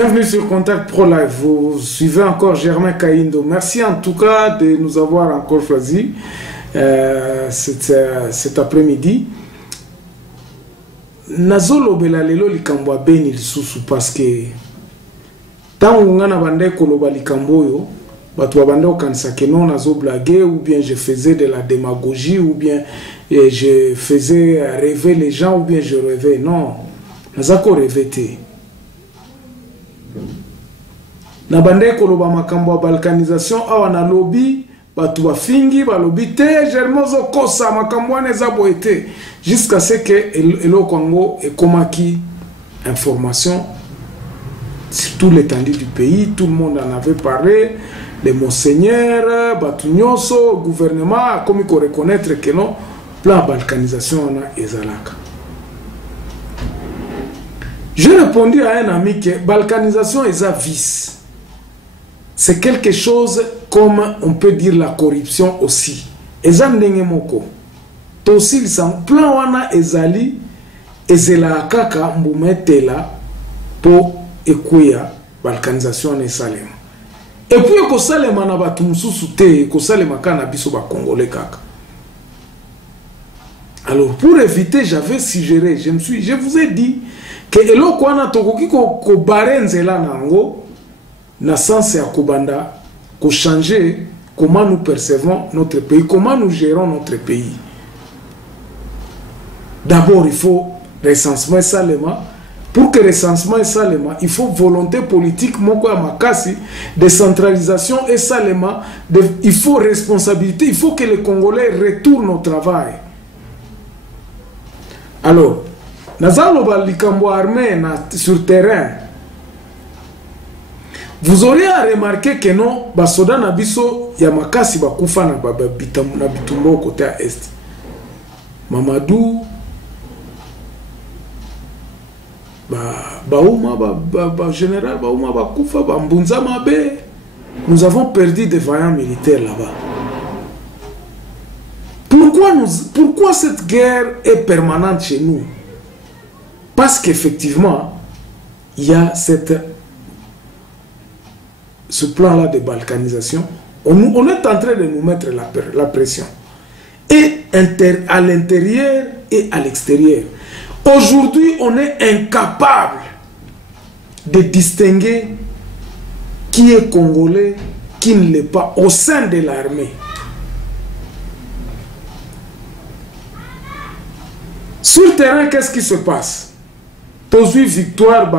Bienvenue sur Contact Pro Live. Vous suivez encore Germain Kaindo. Merci en tout cas de nous avoir encore choisi cet après-midi. Nazolo bela lelo likambo beni lisusu parce que tant on a bandé koloba likambo yo bato bandé okanisa que non nazo blaguer ou bien je faisais de la démagogie ou bien je faisais rêver les gens ou bien je rêvais. Non, nazako rêver. Na bande koloba makambo ya balkanisation awa na lobby batu bafingi ba lobby te germozo kosa makambo wana eza boete jusqu'à ce que eloko yango ekomaki information sur tout l'étendue du pays, tout le monde en avait parlé, les monseigneurs batu nyonso gouvernement a komi ko reconnaître que non plan balkanisation wana ezalaka. Je répondis à un ami que balkanisation est un vice. C'est quelque chose comme on peut dire la corruption aussi. Eza ndenge moko. Tosi lisan plan wana ezali ezela kaka mbumetela po ekuya balkanisation na esalema. Et puis ekosalema na batu mususu te, ekosalema kana biso ba congolais kaka. Alors pour éviter, j'avais suggéré, je vous ai dit que eloko wana tokoki ko barenzela nango na sens ya kobanda ko changer comment nous percevons notre pays, comment nous gérons notre pays. D'abord il faut recensement salema. Pour que recensement salema, il faut volonté politique moko ya makasi, décentralisation et salema, il faut responsabilité, il faut que les Congolais retournent au travail. Alors nazalo balikambo armé sur terrain. Vous aurez à remarquer que non, basoda na biso ya makasi bakufa na bitumbo côté à est. Mamadou général bauma bakufa bambunza mabe. Nous avons perdu des vaillants militaires là-bas. Pourquoi cette guerre est permanente chez nous? Parce qu'effectivement, il y a ce plan-là de balkanisation. On est en train de nous mettre la pression. Et à l'intérieur et à l'extérieur. Aujourd'hui, on est incapable de distinguer qui est congolais, qui ne l'est pas au sein de l'armée. Sur le terrain, qu'est-ce qui se passe? Tozui victoire,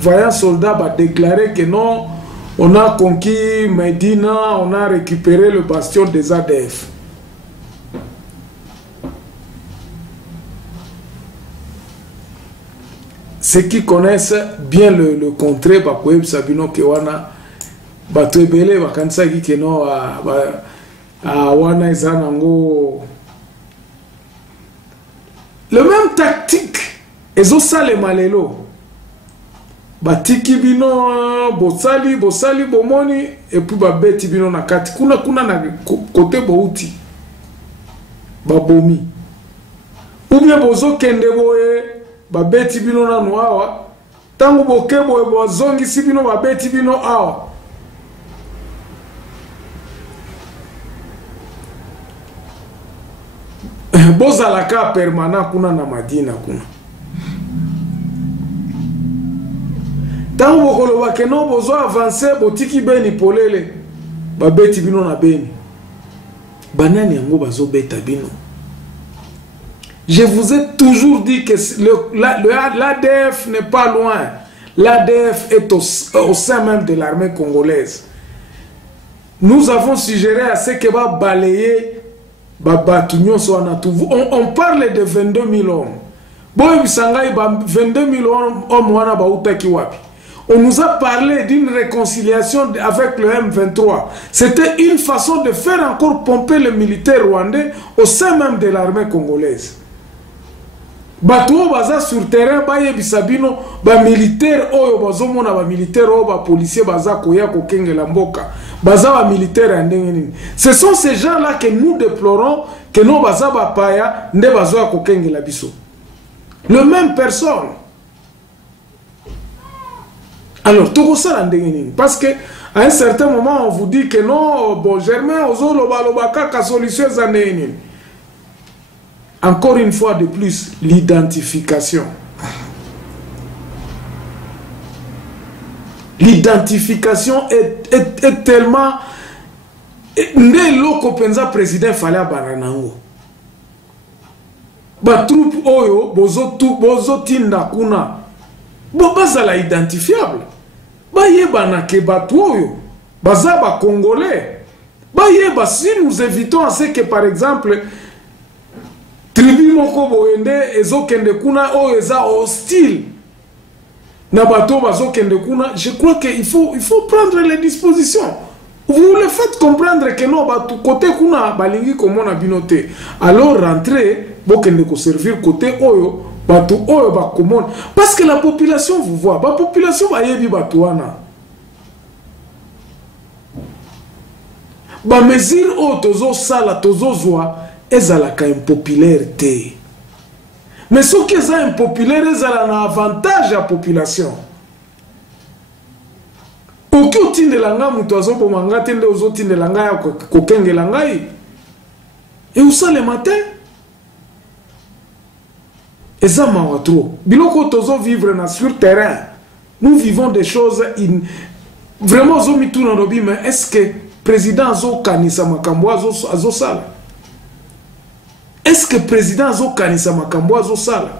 vaillant soldat va déclarer que non, on a conquis Medina, on a récupéré le bastion des ADF. Ceux qui connaissent bien le contrée, Bakoeb Sabino Kewana, Batebele, Bakansaki Keno, Wana Izanango. Le même tactique. Ezo sale malelo batiki bino bosali bomoni et puis babeti bino na kati kuna na côté bouti babomi ou bien bozo kende boye babeti bino na noawa tangu bokebo bozongi si bino babeti bino awa bozalaka permanent kuna na Madina kuna. Tant bokoloba ke non bozo avancer botiki beni polele babeti bino na beni banani yango bazo beta bino. Je vous ai toujours dit que l'ADF n'est pas loin. L'ADF est au sein même de l'armée congolaise. Nous avons suggéré à ce que va balayer on parle de 22 000 hommes. Bon, 22 000 hommes. On nous a parlé d'une réconciliation avec le M23. C'était une façon de faire encore pomper les militaires rwandais au sein même de l'armée congolaise. Bato baza sur terrain baye bisabino ba militaire oyo bazomona ba militaire oyo ba policier baza koya ko kengela mboka baza ba militaire ndenge nini. Ce sont ces gens là que nous déplorons que no baza ba paya nde bazo ko kengela biso. Le même personne. Alors, tout ça, parce que à un certain moment, on vous dit que non, bon, Germain, la solution, encore une fois de plus, l'identification. L'identification est tellement... Né loko penza président fallait baranango. Ba troupe oyo bozo tinda kuna. Bo bazala identifiable. Ba yebana ke batu oyo baza ba congolais. Ba yeba si nous évitons à ce que par exemple tribu moko boende ezokende kuna oyo eza hostile. Na bato bazokende kuna, je crois qu'il faut prendre les dispositions. Vous le faites comprendre que non, côté kuna balingi komona binote. Alors rentrez, bokende ko servir côté oyo, batu oyo ba komona. Parce que la population vous voit, la population ba yebi batu wana. Ba mesure o tozo sala tozo zwa ezalaka impopulaire te. Mais ce qui est impopulaire ezala na avantage à la population. Oki otindelanga mutu azobomanga te nde ozotindelanga ya kokengela ngai. Et où ça le matin? Et ça m'a trop. Biloko tozo vivre sur terrain. Nous vivons des choses vraiment zomitu na robi, mais est-ce que président zo kanisa makambo azo sala? Est-ce que président zo kanisa makambo azo sala?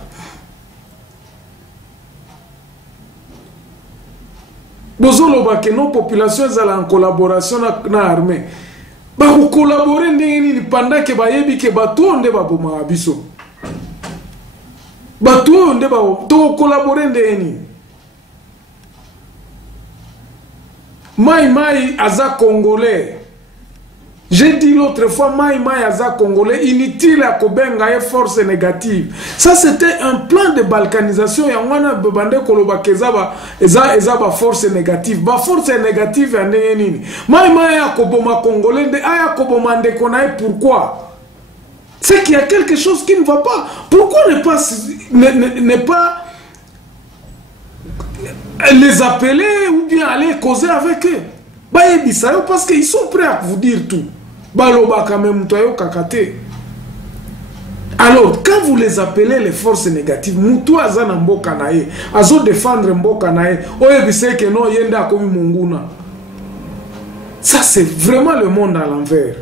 Bozoloba que nos populations sont en collaboration avec l'armée. Ba collaborer ndeni pendant que ba yebi que ba to nde ba boma biso. Ba to nde ba to collaborer ndeni. Mai aza congolais. J'ai dit l'autre fois, Mai aza congolais, inutile à Kobenga et force négative. Ça, c'était un plan de balkanisation. Yangwana bebande koloba kezaba ezaba force négative. Ba force négative ya nini. Mai ya koboma congolais, aya koboma ndekonae, pourquoi? C'est qu'il y a quelque chose qui ne va pas. Pourquoi ne pas les appeler ou bien aller causer avec eux? Parce qu'ils sont prêts à vous dire tout. Alors, quand vous les appelez les forces négatives, Moutou Azana Mboka nae, Azo défendre Mboka nae, Oyebise que non, Yenda Komi Munguna. Ça, c'est vraiment le monde à l'envers.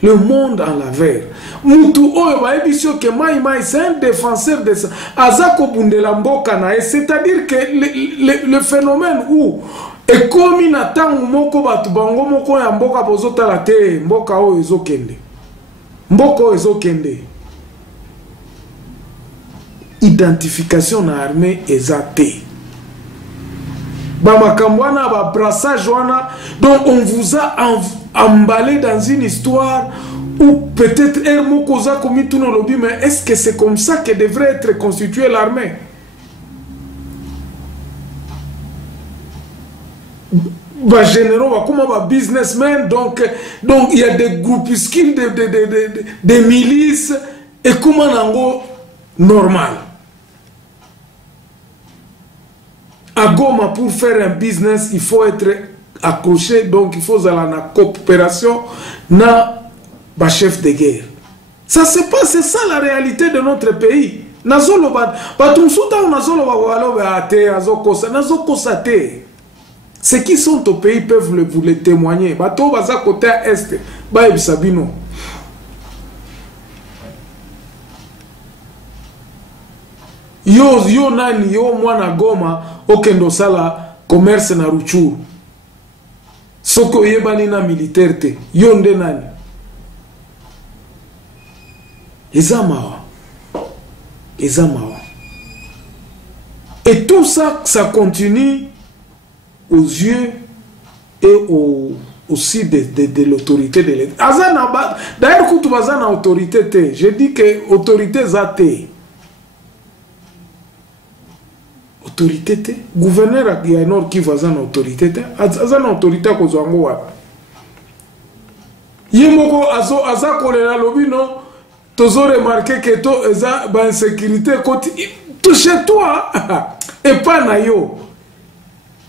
Le monde à l'envers. Moutou Oyebise que Mai, c'est un défenseur de ça. Azako Bundela Mboka nae, c'est-à-dire que le phénomène où et comme il attend moko batu bango moko ya mboka bozota la te mboka o ezokende mboko ezokende identification na armée ezate ba makambwana ba brassage wana. Donc on vous a emballé dans une histoire où peut-être moko za komi tout no lobby, mais est-ce que c'est comme ça que devrait être constituée l'armée? Bah, généraux, comment va businessmen, donc il y a des groupuscules de milices et comment nango normal. À Goma, pour faire un business, il faut être accroché, donc il faut aller en coopération na ba chef de guerre. Ça se passe, c'est ça la réalité de notre pays. Nazolo ba batumsuta nazolo ba walo ba ate azokosa nazokosa te. Ceux qui sont au pays peuvent vous le témoigner. Bato baza côté est, ba ebisabino. Yo nani yo mwana Goma okendo sala commerce na Ruchuru. Soko yebani na militaire te. Yo nde nani? Ezamawa. Et tout ça, ça continue aux yeux et aussi de l'autorité de l'État. D'ailleurs, quand tu vas en autorité, je dis que autorité zate. Autorité te. Gouverneur il y a un autre qui va en autorité te. Azan autorité à cause de moi. Yemoko aza kolela lobi non. Tozo remarqué que to eza ba insécurité côté chez toi et pas na yo.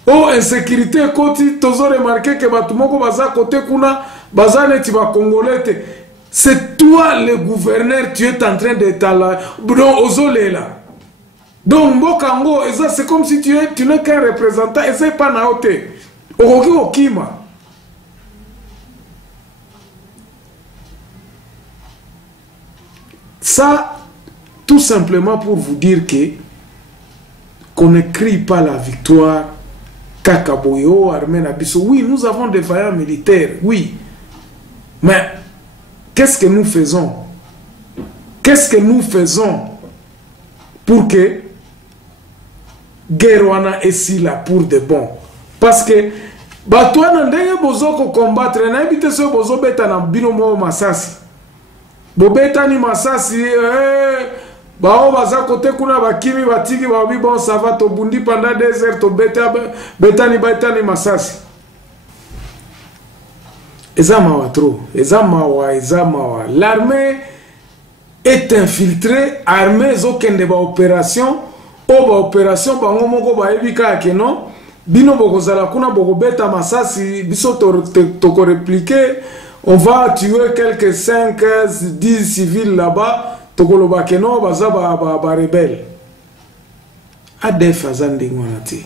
Oh, insécurité, quand tu as remarqué que Batumoko baza côté kuna, baza neti ba congolais. C'est toi le gouverneur, tu es en train de t'aller. Donc, ozole là. Donc, Mokango, c'est comme si tu n'es qu'un représentant, et c'est pas naote. Oroki okima. Ça, tout simplement pour vous dire que qu'on ne crie pas la victoire. Kakaboyo, armée Nabiso. Oui, nous avons des vaillants militaires, oui. Mais qu'est-ce que nous faisons? Qu'est-ce que nous faisons pour que Guerwana est si là pour de bon? Parce que Batouana ndenge bozo ko combattre na ebite so bozo beta na binomo masasi. Bobeta ni masasi bao baza kote kuna bakimi batiki babi bon ça va to bundi pendant 2 heures to beta ni masasi. Ezama trop, ezama. L'armée est infiltrée, armée zokende ba opération, opération bango moko ba ebika ke non. Bino bokozala kuna bokobeta masasi biso to répliquer, on va tuer quelques 5, 10 civils là-bas. Tokoloba keno baza ba rebelle. ADF azandi ngwanati.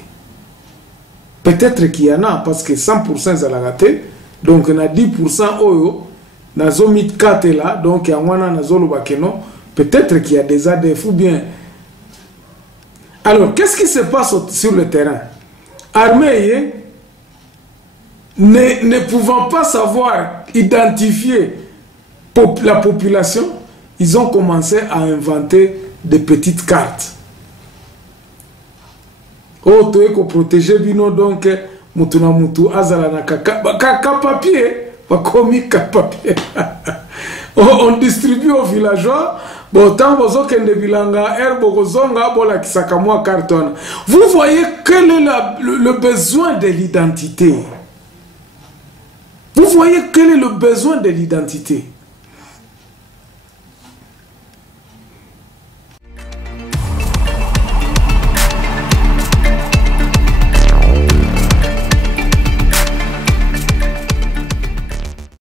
Peut-être qu'il y en a parce que 100% za la raté. Donc na 10% oyo na zomit 4 là donc ya ngwana na zoloba keno. Peut-être qu'il y a des ADF ou bien. Alors qu'est-ce qui se passe sur le terrain? Armée ne pouvant pas savoir identifier la population, ils ont commencé à inventer des petites cartes. Oh, tu es protégé bino donc mutuna mutu azala na kaka papier, bakomi papier. On distribue aux villageois. Bon, tant bozo kende bilanga bokozonga bola kisakamwa carton. Vous voyez quel est le besoin de l'identité. Vous voyez quel est le besoin de l'identité.